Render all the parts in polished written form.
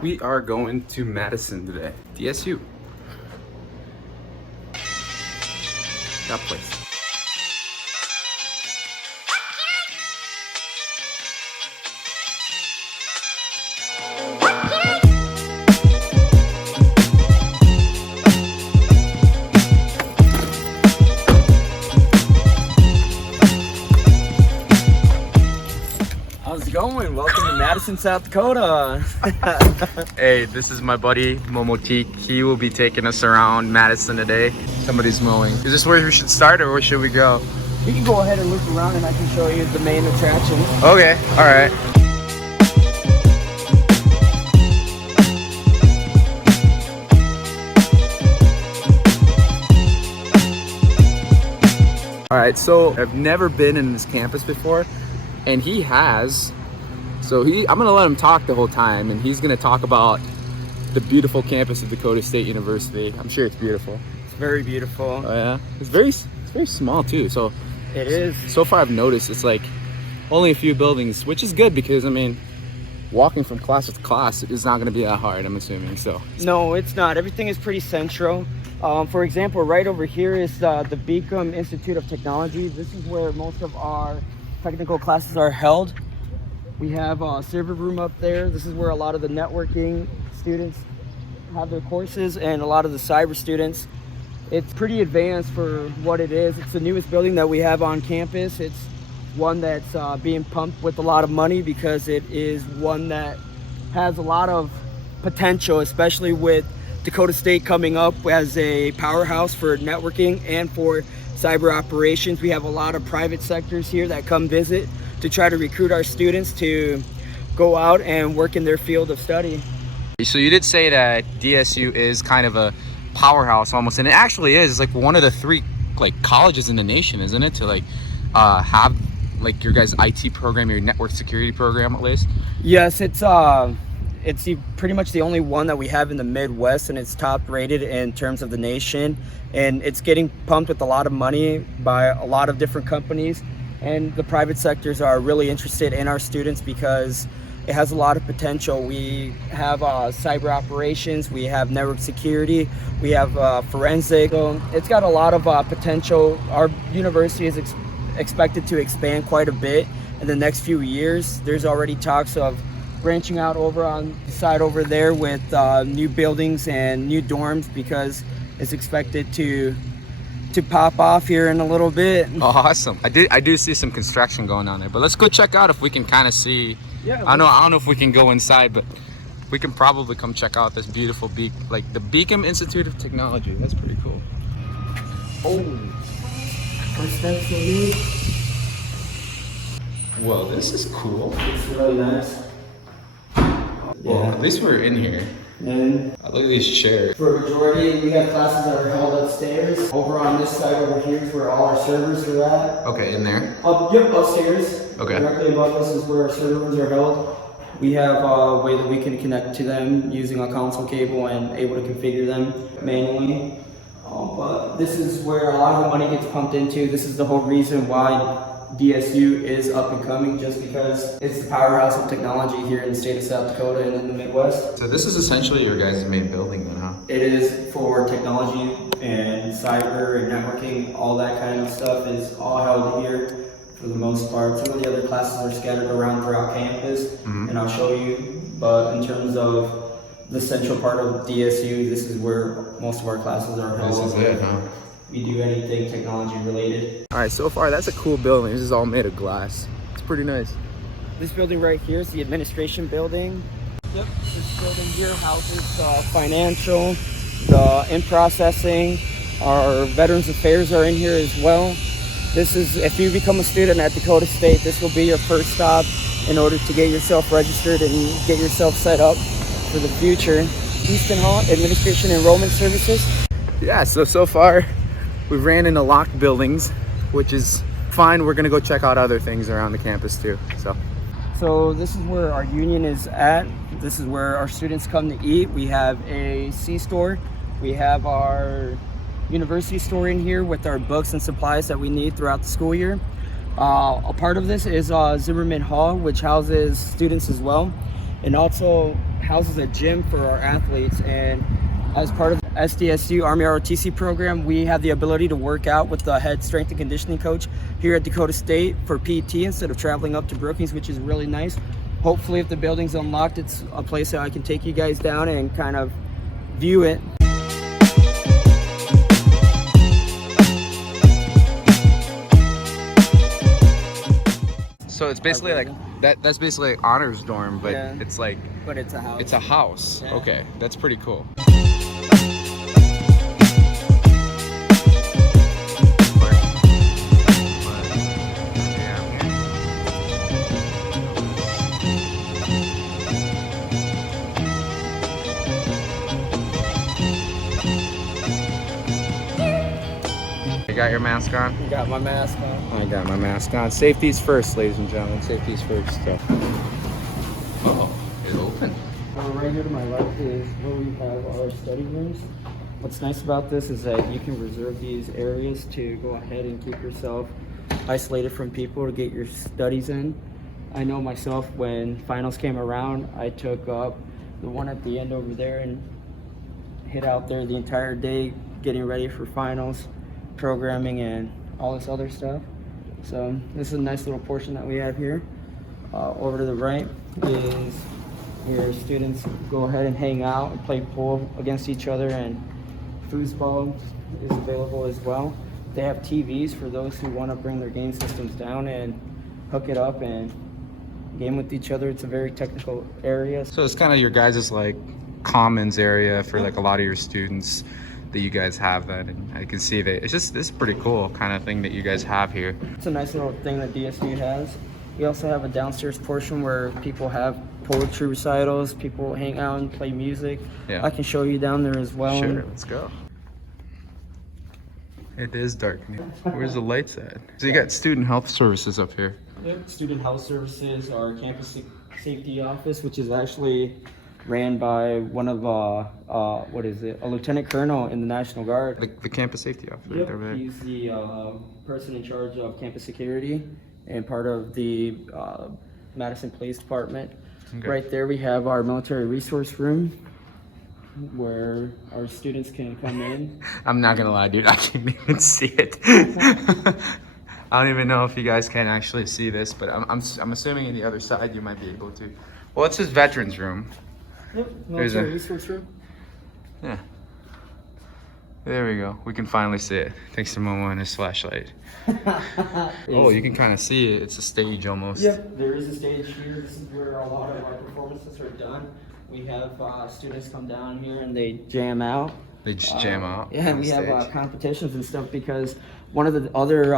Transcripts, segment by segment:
We are going to Madison today. DSU. That place. How's it going? Welcome to Madison, South Dakota. Hey, this is my buddy Momotic. He will be taking us around Madison today. Somebody's mowing. Is this where we should start or where should we go? You can go ahead and look around and I can show you the main attractions. Okay, alright. Alright, so I've never been in this campus before, and he has. So I'm gonna let him talk the whole time, and he's gonna talk about the beautiful campus of Dakota State University. I'm sure it's beautiful. It's very beautiful. Oh yeah, it's very small too. So It is. so far I've noticed it's like only a few buildings, which is good because I mean, walking from class to class is not gonna be that hard. I'm assuming so. No, it's not. Everything is pretty central. For example, right over here is the Beacom Institute of Technology. This is where most of our technical classes are held. We have a server room up there. This is where a lot of the networking students have their courses and a lot of the cyber students. It's pretty advanced for what it is. It's the newest building that we have on campus. It's one that's being pumped with a lot of money because it is one that has a lot of potential, especially with Dakota State coming up as a powerhouse for networking and for cyber operations. We have a lot of private sectors here that come visit to try to recruit our students to go out and work in their field of study. So you did say that DSU is kind of a powerhouse almost, and it actually is. It's like one of the three like colleges in the nation, isn't it? To like have like your guys' IT program, your network security program at least. Yes, it's pretty much the only one that we have in the Midwest, and it's top rated in terms of the nation, and it's getting pumped with a lot of money by a lot of different companies, and the private sectors are really interested in our students because it has a lot of potential. We have cyber operations, we have network security, we have forensic. So it's got a lot of potential. Our university is expected to expand quite a bit in the next few years. There's already talks of branching out over on the side over there with new buildings and new dorms because it's expected to pop off here in a little bit. Awesome. I do see some construction going on there, but let's go check out if we can kind of see. Yeah. I don't know if we can go inside, but we can probably come check out this beautiful like the Beacom Institute of Technology. That's pretty cool. Oh, first steps for me. Well, this is cool. It's really nice. Well, at least we're in here. And Look at these chairs. for a majority, we have classes that are held upstairs. Over on this side over here is where all our servers are at. Okay, in there. Upstairs. Okay. Directly above us is where our server rooms are held. We have a way that we can connect to them using a console cable and able to configure them manually. But this is where a lot of the money gets pumped into. This is the whole reason why DSU is up and coming, just because it's the powerhouse of technology here in the state of South Dakota and in the Midwest. So this is essentially your guys' main building then, huh? It is for technology and cyber and networking. All that kind of stuff is all held here for the most part. Some of the other classes are scattered around throughout campus, and I'll show you. But in terms of the central part of DSU, this is where most of our classes are held. This is it, huh? We do anything technology related. All right, so far that's a cool building. This is all made of glass. It's pretty nice. This building right here is the administration building. Yep, this building here houses financial, the in-processing. Our Veterans Affairs are in here as well. This is, if you become a student at Dakota State, this will be your first stop in order to get yourself registered and get yourself set up for the future. Easton Hall, Administration Enrollment Services. Yeah, so far we've ran into locked buildings, which is fine. We're gonna go check out other things around the campus too. So this is where our union is at. This is where our students come to eat. We have a C-store. We have our university store in here with our books and supplies that we need throughout the school year. A part of this is Zimmerman Hall, which houses students as well. And also houses a gym for our athletes, and as part of the SDSU Army ROTC program, we have the ability to work out with the head strength and conditioning coach here at Dakota State for PT instead of traveling up to Brookings, which is really nice. Hopefully, if the building's unlocked, it's a place that I can take you guys down and kind of view it. So it's basically like that's basically like honors dorm, but Yeah. it's like But it's a house. it's a house. Yeah. Okay, that's pretty cool. You got your mask on? You got my mask on. I got my mask on. Safety's first, ladies and gentlemen. Safety's first. So. Uh-oh, it's open. Right here to my left is where we have our study rooms. What's nice about this is that you can reserve these areas to go ahead and keep yourself isolated from people to get your studies in. I know myself, when finals came around, I took up the one at the end over there and hid out there the entire day getting ready for finals, programming, and all this other stuff. So this is a nice little portion that we have here. Over to the right is where students go ahead and hang out and play pool against each other, and foosball is available as well. They have TVs for those who want to bring their game systems down and hook it up and game with each other. It's a very technical area. So it's kind of your guys' like commons area for like a lot of your students that you guys have that, and I can see that it's just this pretty cool kind of thing that you guys have here. It's a nice little thing that DSU has. We also have a downstairs portion where people have poetry recitals, people hang out and play music. Yeah. I can show you down there as well. Sure, let's go. It is dark. Where's the lights at? So you got student health services up here. Yep. Student health services, our campus safety office, which is actually ran by one of what is it? A lieutenant colonel in the National Guard. The campus safety officer. Yep. Right over there. He's the person in charge of campus security and part of the Madison Police Department. Okay. Right there we have our military resource room where our students can come in. I'm not gonna lie, dude. I can't even see it. I don't even know if you guys can actually see this, but I'm assuming in the other side you might be able to. Well, it's his veterans room. Yep, There's military a- resource room. Yeah. There we go. We can finally see it. Thanks to Momo and his flashlight. Oh, you can kind of see it. It's a stage almost. Yep, there is a stage here. This is where a lot of our performances are done. We have students come down here and they jam out. They just jam out. Yeah, on we stage. have competitions and stuff because one of the other,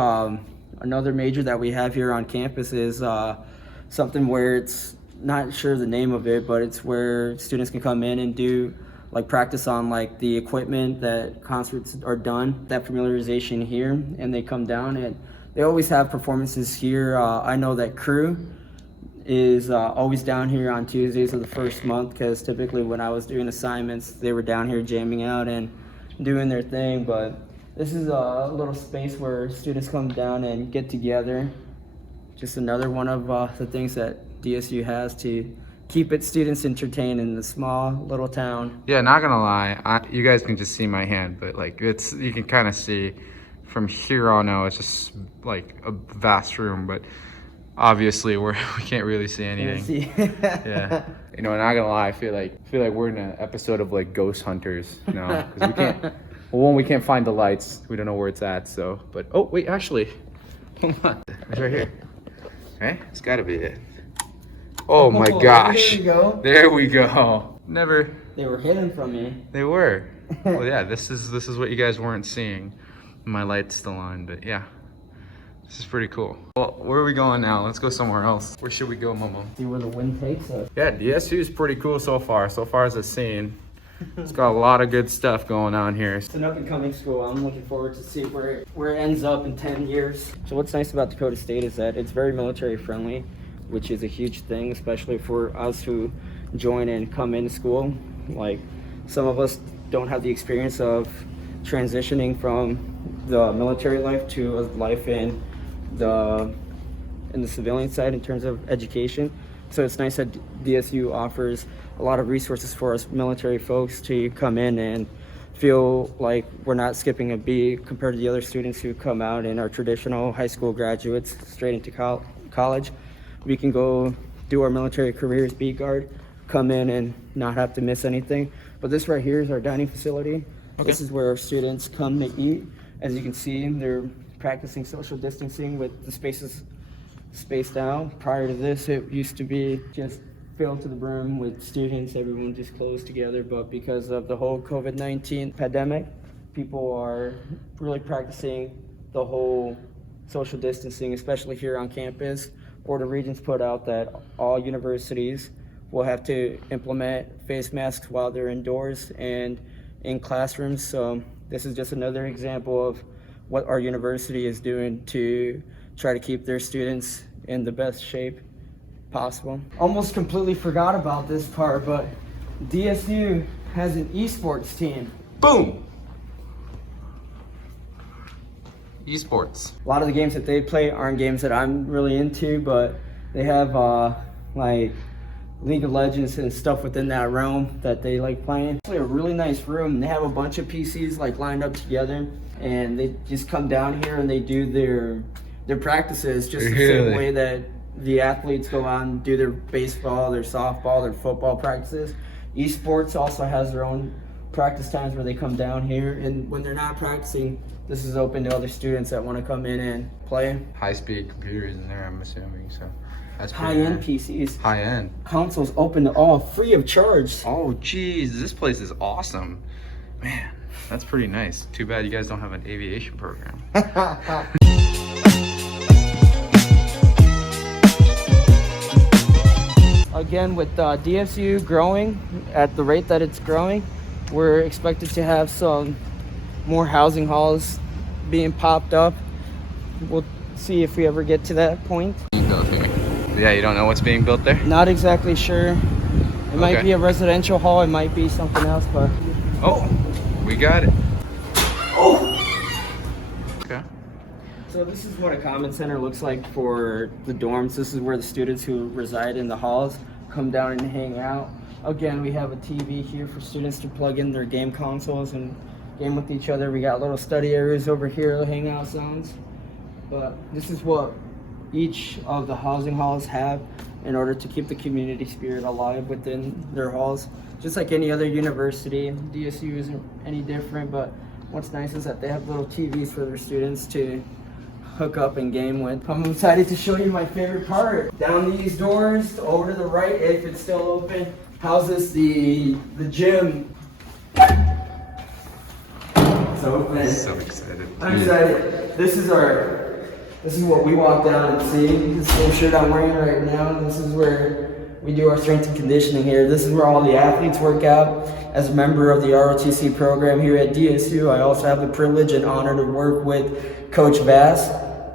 another major that we have here on campus is something where it's not sure the name of it, but it's where students can come in and do like practice on like the equipment that concerts are done, that familiarization here, and they come down and they always have performances here. I know that crew is always down here on Tuesdays of the first month because typically when I was doing assignments, they were down here jamming out and doing their thing. But this is a little space where students come down and get together. Just another one of the things that DSU has to keep its students entertained in the small little town. Yeah, not gonna lie, you guys can just see my hand, but like you can kind of see from here on out. It's just like a vast room, but obviously we can't really see anything. Yeah, you know, not gonna lie, I feel like we're in an episode of like Ghost Hunters now because we can't. Well, one, we can't find the lights. We don't know where it's at. So, but oh wait, actually, hold on, it's right here. Okay, it's got to be it. Oh my gosh. There we go. There we go. Never. They were hidden from me. They were. Well, yeah. This is what you guys weren't seeing. My light's still on, but yeah, this is pretty cool. Well, where are we going now? Let's go somewhere else. Where should we go, Momo? See where the wind takes us. Yeah, DSU is pretty cool so far. So far as I've seen, it's got a lot of good stuff going on here. It's an up-and-coming school. I'm looking forward to see where it ends up in 10 years. So what's nice about Dakota State is that it's very military friendly, which is a huge thing, especially for us who join and come into school. Like, some of us don't have the experience of transitioning from the military life to a life in the civilian side in terms of education. So it's nice that DSU offers a lot of resources for us military folks to come in and feel like we're not skipping a beat compared to the other students who come out and are traditional high school graduates straight into college. We can go do our military careers, beat guard, come in and not have to miss anything. But this right here is our dining facility. Okay. This is where our students come to eat. As you can see, they're practicing social distancing with the spaces spaced out. Prior to this, it used to be just filled to the brim with students, everyone just closed together. But because of the whole COVID-19 pandemic, people are really practicing the whole social distancing, especially here on campus. Board of Regents put out that all universities will have to implement face masks while they're indoors and in classrooms. So this is just another example of what our university is doing to try to keep their students in the best shape possible. Almost completely forgot about this part, but DSU has an esports team. Boom! Esports. A lot of the games that they play aren't games that I'm really into, but they have like League of Legends and stuff within that realm that they like playing. It's a really nice room. They have a bunch of PCs like lined up together, and they just come down here and they do their practices just the same way that the athletes go out and do their baseball, their softball, their football practices. Esports also has their own practice times where they come down here, and when they're not practicing, this is open to other students that want to come in and play. High-speed computers in there, I'm assuming, so that's high-end PCs. High-end. Consoles open to all, free of charge. Oh, geez, this place is awesome. Man, that's pretty nice. Too bad you guys don't have an aviation program. Again, with DSU growing at the rate that it's growing, we're expected to have some more housing halls being popped up. We'll see if we ever get to that point. Yeah, you don't know what's being built there? Not exactly sure. It might be a residential hall, it might be something else, but... Oh, we got it. Oh! Okay. So this is what a common center looks like for the dorms. This is where the students who reside in the halls come down and hang out. Again, we have a TV here for students to plug in their game consoles and game with each other. We got little study areas over here, hangout zones. But this is what each of the housing halls have in order to keep the community spirit alive within their halls. Just like any other university, DSU isn't any different, but what's nice is that they have little TVs for their students to hook up and game with. I'm excited to show you my favorite part. Down these doors, over to the right, if it's still open, houses the gym. It's open. So excited. I'm excited. This is what we walk down and see. This same shirt I'm wearing right now. This is where we do our strength and conditioning here. This is where all the athletes work out. As a member of the ROTC program here at DSU, I also have the privilege and honor to work with Coach Vass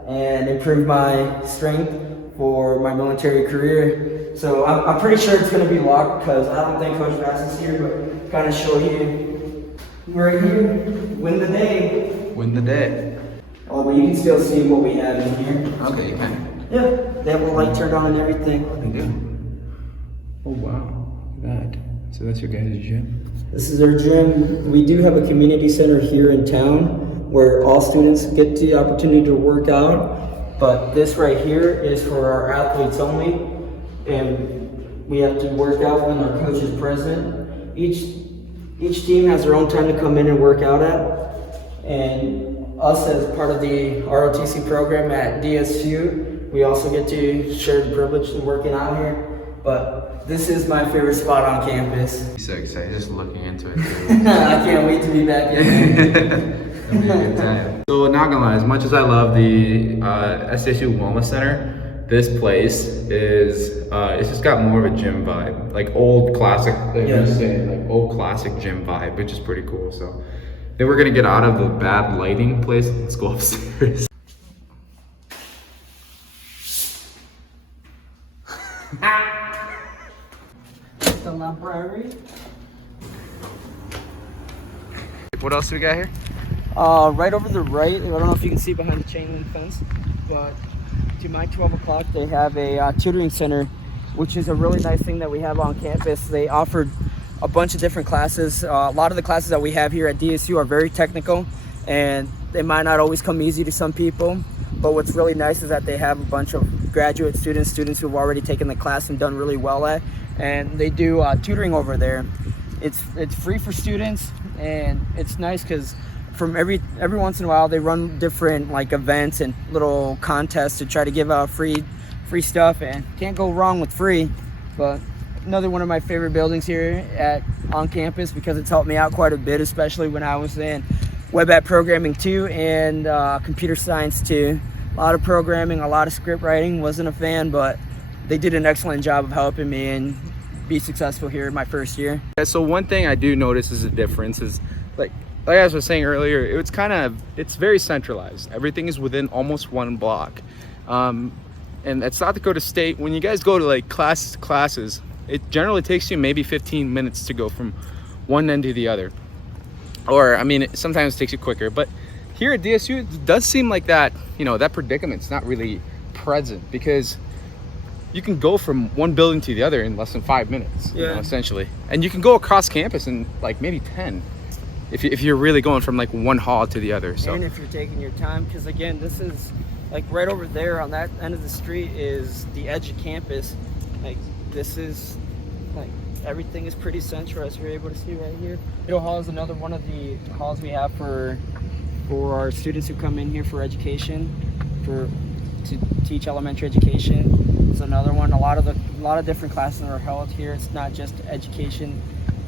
and improve my strength for my military career. So I'm pretty sure it's gonna be locked because I don't think Coach Vass is here, but kind of show you right here, win the day. Win the day. Oh, but you can still see what we have in here. Okay, you can. Yeah, they have the light turned on and everything. They do. Oh wow, that. So that's your guys' gym? This is our gym. We do have a community center here in town where all students get the opportunity to work out. But this right here is for our athletes only. And we have to work out when our coach is present. Each team has their own time to come in and work out at. And us as part of the ROTC program at DSU, we also get to share the privilege of working out here. But this is my favorite spot on campus. So excited, just looking into it. I can't wait to be back in. It'll be a good time. So not gonna lie, as much as I love the SDSU Wellness Center, this place is it's just got more of a gym vibe, like old classic. Like old classic gym vibe, which is pretty cool. So then we're gonna get out of the bad lighting place. Let's go upstairs. The library. What else do we got here? Right over the right, I don't know if you can see behind the chain link fence, but to my 12 o'clock they have a tutoring center which is a really nice thing that we have on campus. They offered a bunch of different classes. A lot of the classes that we have here at DSU are very technical, and they might not always come easy to some people. But what's really nice is that they have a bunch of graduate students who've already taken the class and done really well at, and they do tutoring over there. It's free for students, and it's nice because from every once in a while they run different like events and little contests to try to give out free stuff, and can't go wrong with free. But another one of my favorite buildings here on campus, because it's helped me out quite a bit, especially when I was in web app programming too, and computer science too. A lot of programming, a lot of script writing. Wasn't a fan, but they did an excellent job of helping me and be successful here in my first year. Yeah, so one thing I do notice is a difference is like I was saying earlier, it's very centralized. Everything is within almost one block. And at South Dakota State, when you guys go to like classes, it generally takes you maybe 15 minutes to go from one end to the other. Or, I mean, it sometimes takes you quicker. But here at DSU, it does seem like that, that predicament's not really present, because you can go from one building to the other in less than 5 minutes, essentially. And you can go across campus in like maybe 10 if you're really going from like one hall to the other. So. And if you're taking your time, because again, this is like right over there on that end of the street is the edge of campus. Like this is like everything is pretty central, as you're able to see right here. Middle hall is another one of the halls we have for our students who come in here for education, to teach elementary education. It's another one. A lot of different classes are held here. It's not just education,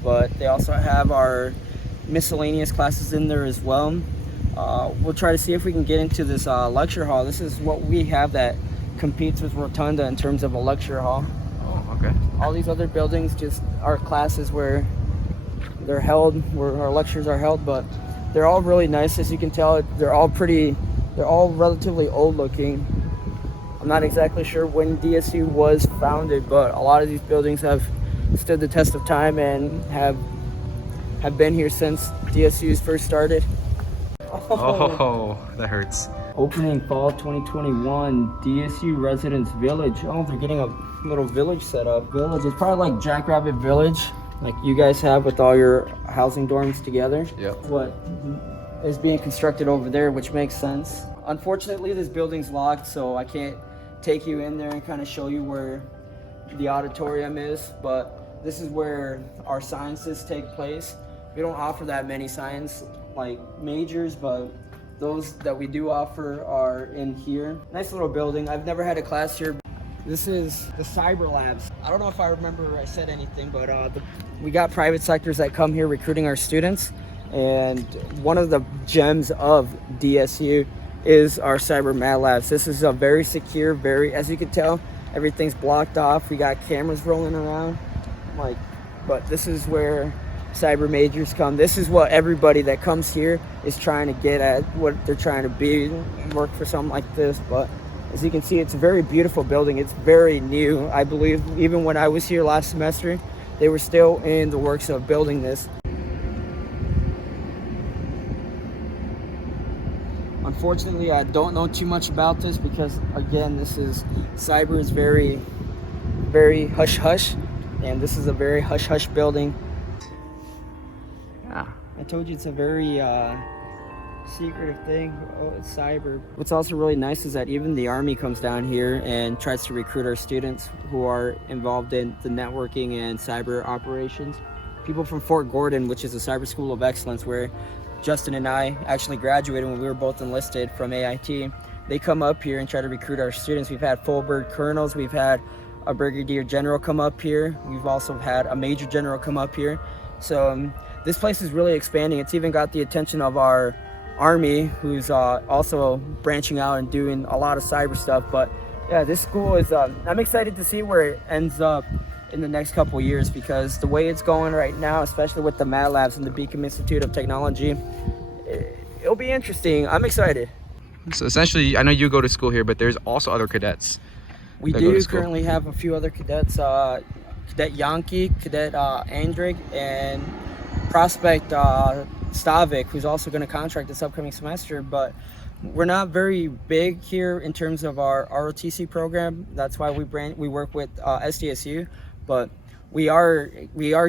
but they also have our miscellaneous classes in there as well. We'll try to see if we can get into this lecture hall. This is what we have that competes with Rotunda in terms of a lecture hall. Oh, okay. All these other buildings just are classes where they're held, where our lectures are held, but they're all really nice. As you can tell, they're all relatively old looking. I'm not exactly sure when DSU was founded, but a lot of these buildings have stood the test of time and have been here since DSU's first started. Oh, that hurts. Opening fall 2021, DSU Residence Village. Oh, they're getting a little village set up. Village, it's probably like Jackrabbit Village, like you guys have with all your housing dorms together. Yep. What is being constructed over there, which makes sense. Unfortunately, this building's locked, so I can't take you in there and kind of show you where the auditorium is, but this is where our sciences take place. We don't offer that many science like majors, but those that we do offer are in here. Nice little building. I've never had a class here. This is the cyber labs. I don't know if I remember I said anything, but we got private sectors that come here recruiting our students, and one of the gems of DSU is our cyber mad labs. This is a very secure, as you can tell, everything's blocked off. We got cameras rolling around, but this is where cyber majors come. This is what everybody that comes here is trying to get at, what they're trying to be, work for something like this. But as you can see, it's a very beautiful building. It's very new. I believe even when I was here last semester, they were still in the works of building this. Unfortunately, I don't know too much about this because, again, cyber is very, very hush-hush, and this is a very hush-hush building. Yeah. I told you it's a very secretive thing. Oh, it's cyber. What's also really nice is that even the Army comes down here and tries to recruit our students who are involved in the networking and cyber operations. People from Fort Gordon, which is a cyber school of excellence where Justin and I actually graduated when we were both enlisted from AIT. They come up here and try to recruit our students. We've had full bird colonels, we've had a brigadier general come up here, we've also had a major general come up here. So this place is really expanding. It's even got the attention of our Army, who's also branching out and doing a lot of cyber stuff. But yeah, this school is, I'm excited to see where it ends up in the next couple years, because the way it's going right now, especially with the Mad Labs and the Beacom Institute of Technology, it'll be interesting. I'm excited. So essentially, I know you go to school here, but there's also other cadets. We do currently have a few other cadets, Cadet Yankee, Cadet Andrig, and Prospect Stavik, who's also going to contract this upcoming semester. But we're not very big here in terms of our ROTC program. That's why we work with SDSU, but we are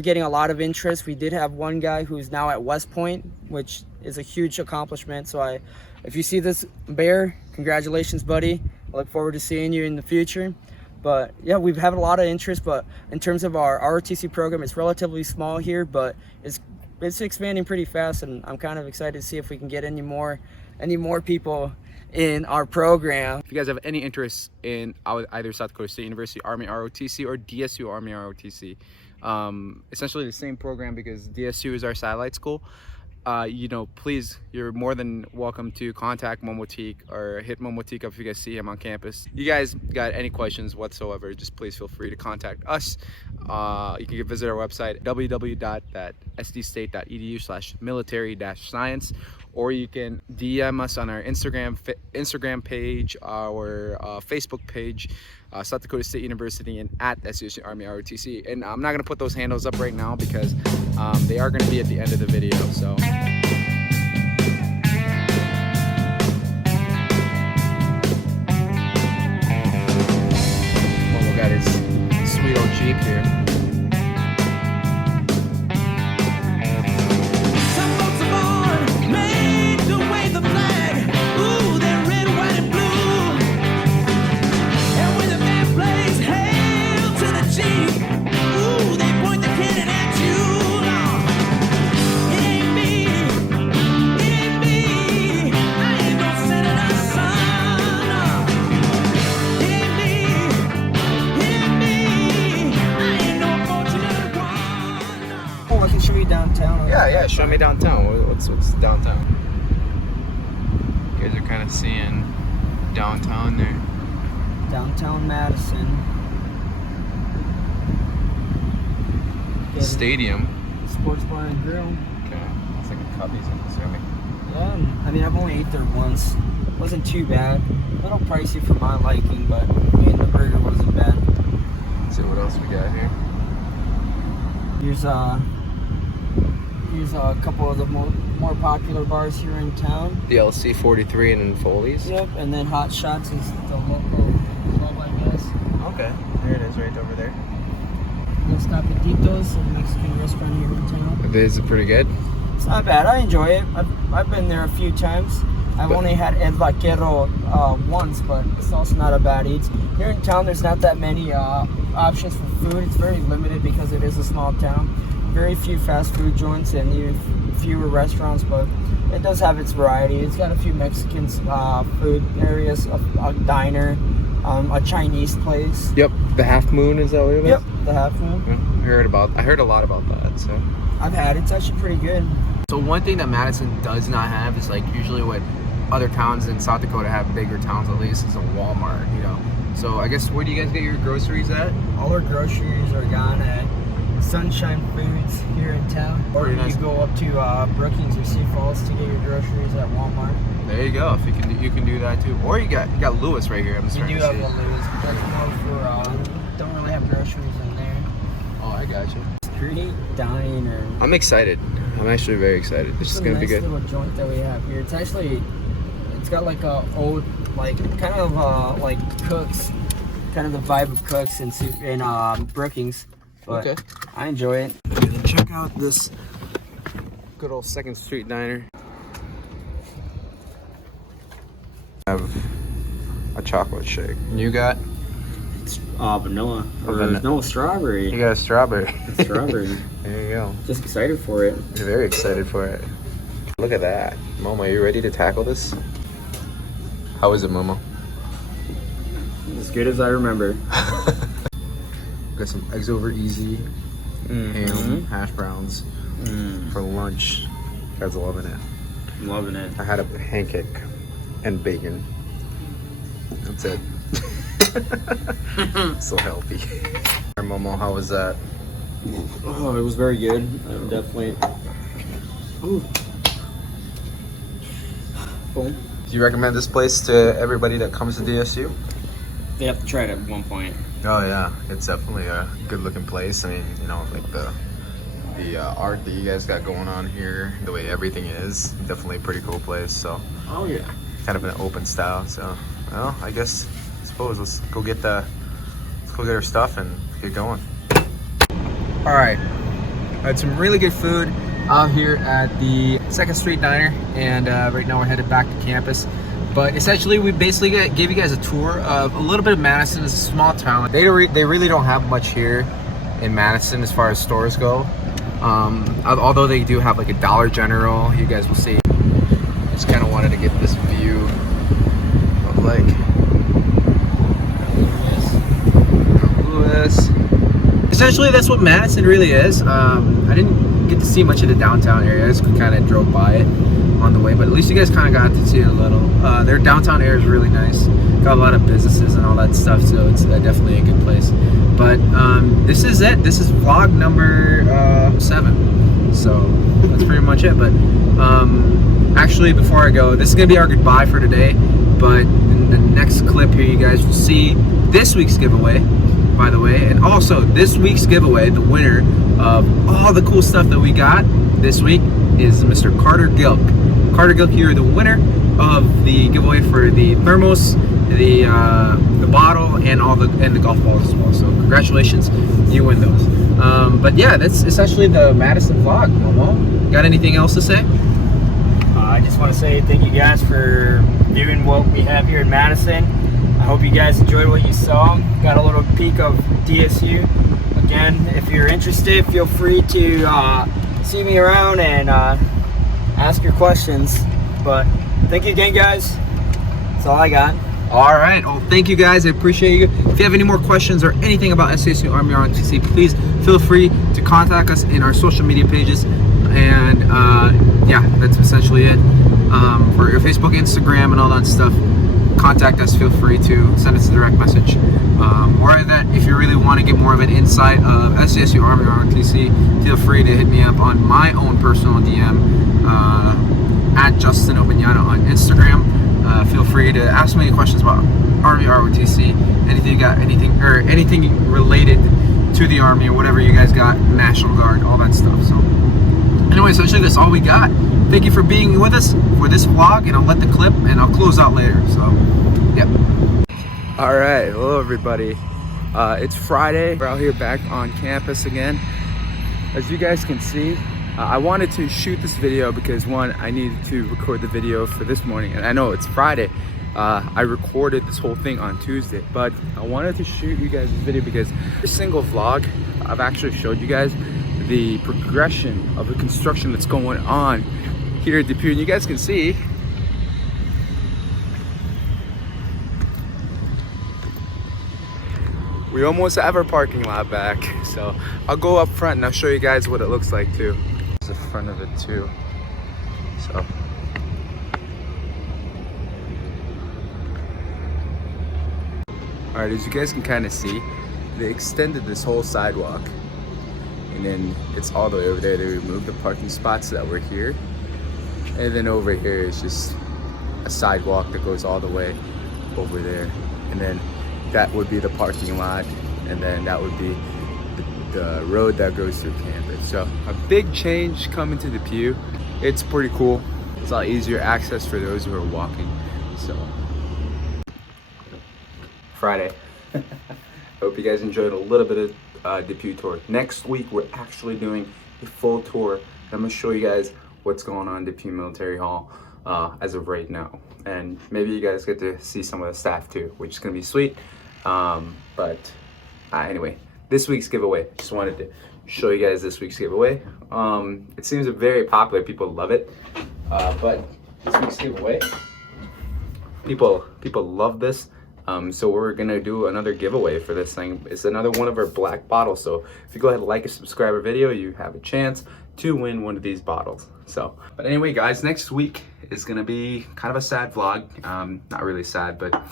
getting a lot of interest. We did have one guy who's now at West Point, which is a huge accomplishment. So if you see this, Bear, congratulations, buddy. I look forward to seeing you in the future. But yeah, we've had a lot of interest, but in terms of our ROTC program, it's relatively small here, but it's expanding pretty fast, and I'm kind of excited to see if we can get any more people in our program. If you guys have any interest in either South Dakota State University Army ROTC or DSU Army ROTC, essentially the same program because DSU is our satellite school, please, you're more than welcome to contact Momotic or hit Momotic up if you guys see him on campus. You guys got any questions whatsoever, just please feel free to contact us. You can visit our website, www.sdstate.edu/military-science, or you can DM us on our Instagram page, our Facebook page, South Dakota State University, and at SDSU Army ROTC. And I'm not going to put those handles up right now because they are going to be at the end of the video. So Momo got his sweet old Jeep here. Yeah, show me downtown. What's downtown? You guys are kind of seeing downtown there. Downtown Madison. Stadium. Sports bar and grill. Okay, it's like a Cubbies, I'm assuming. Yeah, I mean, I've only ate there once. It wasn't too bad. A little pricey for my liking, but the burger wasn't bad. Let's see what else we got here. Here's a couple of the more popular bars here in town. The LC 43 and Foley's. Yep, and then Hot Shots is the local club, I guess. Okay, there it is, right over there. Los Capititos, a Mexican restaurant here in town. Is it pretty good? It's not bad. I enjoy it. I've been there a few times. I've only had El Vaquero once, but it's also not a bad eat. Here in town, there's not that many options for food. It's very limited because it is a small town. Very few fast food joints and even fewer restaurants, but it does have its variety. It's got a few Mexican food areas, a diner, a Chinese place. Yep, the Half Moon, is that what it is? Yep, the Half Moon. Yeah, I heard a lot about that. So I've had it. It's actually pretty good. So one thing that Madison does not have is like usually what other towns in South Dakota have, bigger towns at least, is a Walmart. So I guess where do you guys get your groceries at? All our groceries are gone at Sunshine Foods here in town, or you go up to Brookings or Sioux Falls to get your groceries at Walmart. There you go. If you can do that too, or you got Lewis right here. I'm just we trying do to have see. a Lewis. That's more for don't really have groceries in there. Oh, I got you. Street diner. I'm excited. I'm actually very excited. This is gonna be good. It's a nice little joint that we have here. It's got like a old, like kind of like Cooks, kind of the vibe of Cooks in Brookings. But Okay. I enjoy it. And check out this good old 2nd Street diner. I have a chocolate shake. You got? It's vanilla. No, strawberry. You got a strawberry. It's strawberry. There you go. Just excited for it. You're very excited for it. Look at that. Momo, are you ready to tackle this? How is it, Momo? As good as I remember. Got some eggs over easy, ham, hash browns for lunch. Guys are loving it. I'm loving it. I had a pancake and bacon. That's it. So healthy. Momo, how was that? Oh, it was very good. Definitely. Ooh. Cool. Do you recommend this place to everybody that comes to DSU? They have to try it at one point. Oh yeah, it's definitely a good looking place. I mean, like the art that you guys got going on here, the way everything is, definitely a pretty cool place. So Oh yeah. kind of an open style. So, well, I suppose let's go get our stuff and get going. All right, I had some really good food out here at the 2nd Street Diner, and right now we're headed back to campus. But essentially, we basically gave you guys a tour of a little bit of Madison. It's a small town. They really don't have much here in Madison as far as stores go. Although they do have like a Dollar General, you guys will see. Just kind of wanted to get this view of like Lewis. Essentially, that's what Madison really is. I didn't get to see much of the downtown area. I just kind of drove by it on the way, but at least you guys kind of got to see it a little. Their downtown area is really nice. Got a lot of businesses and all that stuff, so it's definitely a good place. But this is it. This is vlog number 7. So that's pretty much it. But actually, before I go, this is gonna be our goodbye for today. But in the next clip here, you guys will see this week's giveaway, by the way, and also this week's giveaway. The winner of all the cool stuff that we got this week is Mr. Carter Gilk. Carter Gilk, you're the winner of the giveaway for the thermos, the bottle, and the golf balls as well. So congratulations, you win those. But yeah, that's essentially the Madison vlog. Momo, got anything else to say? I just want to say thank you guys for viewing what we have here in Madison. I hope you guys enjoyed what you saw. Got a little peek of DSU. Again, if you're interested, feel free to see me around and ask your questions. But thank you again, guys. That's all I got. All right. Well, thank you guys. I appreciate you. If you have any more questions or anything about SDSU Army ROTC, please feel free to contact us in our social media pages. And yeah, that's essentially it. For your Facebook, Instagram, and all that stuff, contact us. Feel free to send us a direct message. Or that if you really want to get more of an insight of SDSU Army ROTC, feel free to hit me up on my own personal DM at Justin Obaniana on Instagram. Feel free to ask me any questions about Army ROTC, anything you got, anything related to the Army or whatever you guys got, National Guard, all that stuff. So anyway, essentially that's all we got. Thank you for being with us for this vlog, and I'll let the clip and I'll close out later. So yep. All right, hello everybody. It's Friday. We're out here back on campus again. As you guys can see, I wanted to shoot this video because one, I needed to record the video for this morning, and I know it's Friday. I recorded this whole thing on Tuesday, but I wanted to shoot you guys this video because every single vlog I've actually showed you guys the progression of the construction that's going on here at Depew, and you guys can see we almost have our parking lot back. So I'll go up front and I'll show you guys what it looks like too. The front of it too. So all right, as you guys can kind of see, they extended this whole sidewalk, and then it's all the way over there. They removed the parking spots that were here, and then over here is just a sidewalk that goes all the way over there, and then that would be the parking lot, and then that would be the road that goes through campus. So a big change coming to Depew. It's pretty cool. It's a lot easier access for those who are walking. So Friday. Hope you guys enjoyed a little bit of Depew tour. Next week we're actually doing a full tour. I'm gonna show you guys what's going on in Depew Military Hall as of right now, and maybe you guys get to see some of the staff too, which is gonna be sweet. But anyway, this week's giveaway, just wanted to show you guys this week's giveaway. It seems very popular, people love it, but this week's giveaway, people love this. So we're gonna do another giveaway for this thing. It's another one of our black bottles. So if you go ahead and like and subscribe our video, you have a chance to win one of these bottles. So, but anyway guys, next week is gonna be kind of a sad vlog. Not really sad, but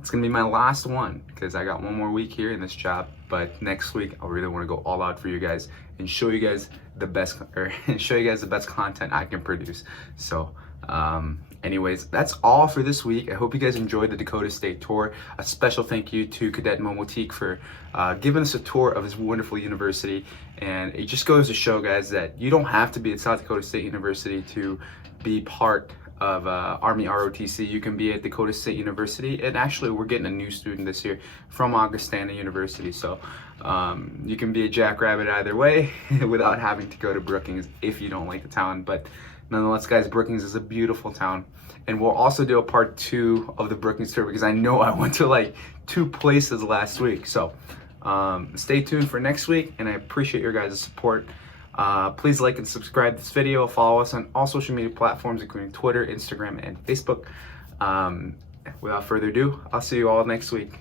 it's gonna be my last one because I got one more week here in this job. But next week I really want to go all out for you guys and show you guys the best, content I can produce. So anyways, that's all for this week. I hope you guys enjoyed the Dakota State tour. A special thank you to Cadet Momotic for giving us a tour of his wonderful university. And it just goes to show, guys, that you don't have to be at South Dakota State University to be part of Army ROTC, you can be at Dakota State University. And actually, we're getting a new student this year from Augustana University. So you can be a jackrabbit either way without having to go to Brookings if you don't like the town. But nonetheless, guys, Brookings is a beautiful town. And we'll also do a part 2 of the Brookings tour, because I know I went to like 2 places last week. So stay tuned for next week, and I appreciate your guys' support. Please like and subscribe this video. Follow us on all social media platforms, including Twitter, Instagram, and Facebook. Without further ado, I'll see you all next week.